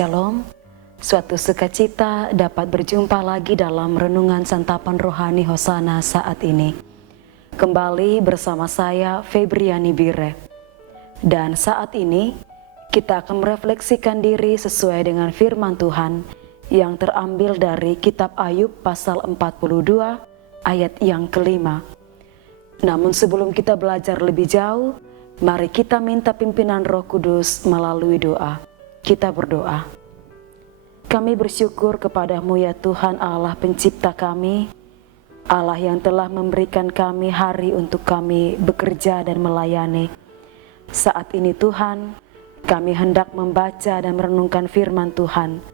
Shalom, suatu sukacita dapat berjumpa lagi dalam renungan santapan rohani Hosana saat ini. Kembali bersama saya Febriani Bire. Dan saat ini kita akan merefleksikan diri sesuai dengan firman Tuhan yang terambil dari kitab Ayub pasal 42 ayat yang kelima. Namun sebelum kita belajar lebih jauh, mari kita minta pimpinan Roh Kudus melalui doa. Kita berdoa. Kami bersyukur kepadamu ya Tuhan Allah pencipta kami, Allah yang telah memberikan kami hari untuk kami bekerja dan melayani. Saat ini Tuhan, kami hendak membaca dan merenungkan firman Tuhan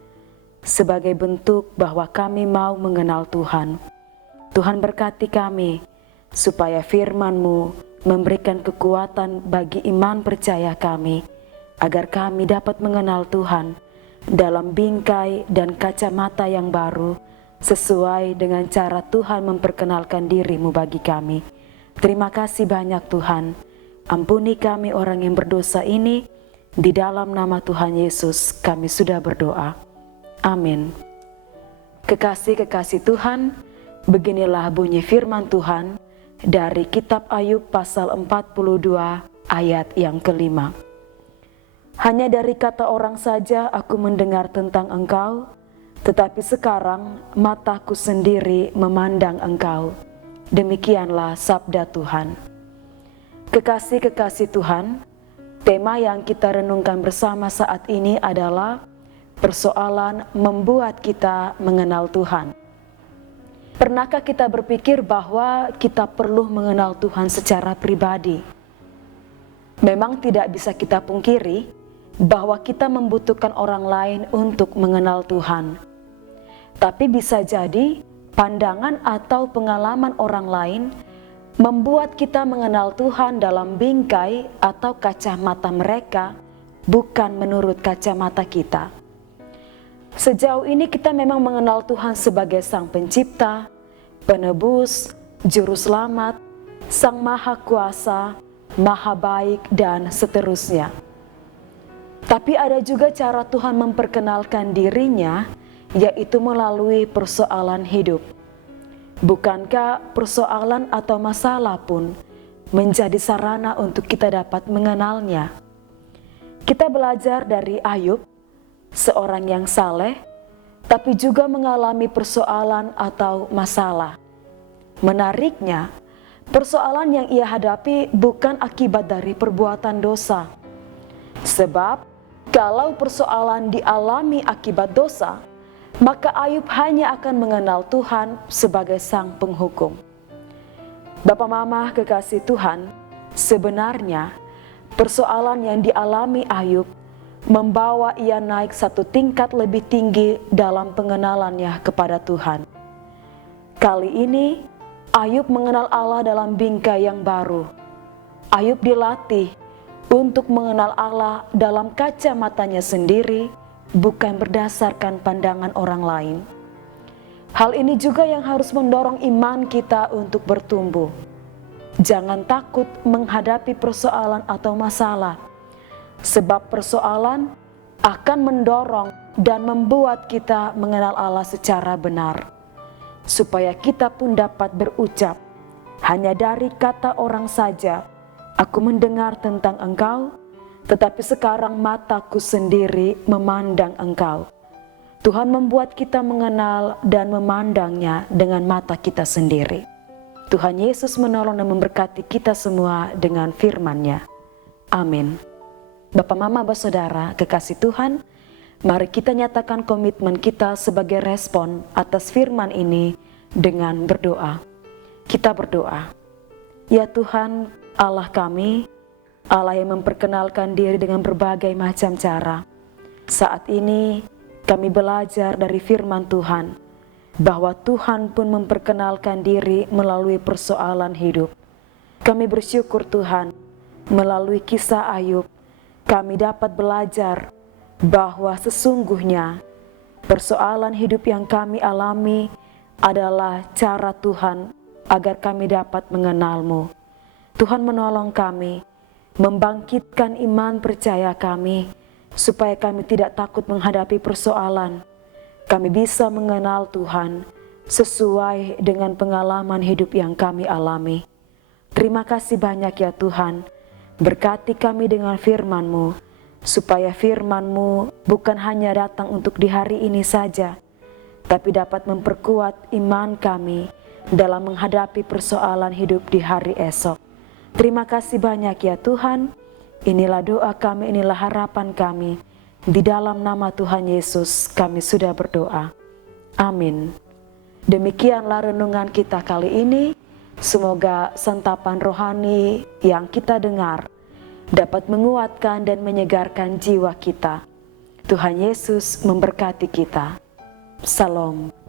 sebagai bentuk bahwa kami mau mengenal Tuhan. Tuhan berkati kami supaya firman-Mu memberikan kekuatan bagi iman percaya kami, agar kami dapat mengenal Tuhan dalam bingkai dan kacamata yang baru, sesuai dengan cara Tuhan memperkenalkan diri-Mu bagi kami. Terima kasih banyak Tuhan. Ampuni kami orang yang berdosa ini, di dalam nama Tuhan Yesus kami sudah berdoa. Amin. Kekasih-kekasih Tuhan, beginilah bunyi firman Tuhan dari kitab Ayub pasal 42 ayat yang kelima. Hanya dari kata orang saja aku mendengar tentang Engkau, tetapi sekarang mataku sendiri memandang Engkau. Demikianlah sabda Tuhan. Kekasih-kekasih Tuhan, tema yang kita renungkan bersama saat ini adalah persoalan membuat kita mengenal Tuhan. Pernahkah kita berpikir bahwa kita perlu mengenal Tuhan secara pribadi? Memang tidak bisa kita pungkiri bahwa kita membutuhkan orang lain untuk mengenal Tuhan. Tapi bisa jadi pandangan atau pengalaman orang lain membuat kita mengenal Tuhan dalam bingkai atau kacamata mereka, bukan menurut kacamata kita. Sejauh ini kita memang mengenal Tuhan sebagai Sang Pencipta, Penebus, Juru Selamat, Sang Maha Kuasa, Maha Baik, dan seterusnya. Tapi ada juga cara Tuhan memperkenalkan dirinya, yaitu melalui persoalan hidup. Bukankah persoalan atau masalah pun menjadi sarana untuk kita dapat mengenalnya? Kita belajar dari Ayub, seorang yang saleh, tapi juga mengalami persoalan atau masalah. Menariknya, persoalan yang ia hadapi bukan akibat dari perbuatan dosa. Sebab, kalau persoalan dialami akibat dosa, maka Ayub hanya akan mengenal Tuhan sebagai Sang Penghukum. Bapak Mama kekasih Tuhan, sebenarnya persoalan yang dialami Ayub membawa ia naik satu tingkat lebih tinggi dalam pengenalannya kepada Tuhan. Kali ini, Ayub mengenal Allah dalam bingkai yang baru. Ayub dilatih untuk mengenal Allah dalam kacamatanya sendiri, bukan berdasarkan pandangan orang lain. Hal ini juga yang harus mendorong iman kita untuk bertumbuh. Jangan takut menghadapi persoalan atau masalah, sebab persoalan akan mendorong dan membuat kita mengenal Allah secara benar, supaya kita pun dapat berucap, hanya dari kata orang saja aku mendengar tentang Engkau, tetapi sekarang mataku sendiri memandang Engkau. Tuhan membuat kita mengenal dan memandangnya dengan mata kita sendiri. Tuhan Yesus menolong dan memberkati kita semua dengan firman-Nya. Amin. Bapak, Mama, Saudara, kekasih Tuhan, mari kita nyatakan komitmen kita sebagai respon atas firman ini dengan berdoa. Kita berdoa. Ya Tuhan, Allah kami, Allah yang memperkenalkan diri dengan berbagai macam cara. Saat ini kami belajar dari firman Tuhan, bahwa Tuhan pun memperkenalkan diri melalui persoalan hidup. Kami bersyukur Tuhan, melalui kisah Ayub, kami dapat belajar bahwa sesungguhnya persoalan hidup yang kami alami adalah cara Tuhan agar kami dapat mengenal-Mu. Tuhan menolong kami, membangkitkan iman percaya kami, supaya kami tidak takut menghadapi persoalan. Kami bisa mengenal Tuhan sesuai dengan pengalaman hidup yang kami alami. Terima kasih banyak ya Tuhan, berkati kami dengan firman-Mu, supaya firman-Mu bukan hanya datang untuk di hari ini saja, tapi dapat memperkuat iman kami dalam menghadapi persoalan hidup di hari esok. Terima kasih banyak ya Tuhan, inilah doa kami, inilah harapan kami. Di dalam nama Tuhan Yesus kami sudah berdoa. Amin. Demikianlah renungan kita kali ini. Semoga santapan rohani yang kita dengar dapat menguatkan dan menyegarkan jiwa kita. Tuhan Yesus memberkati kita. Salam.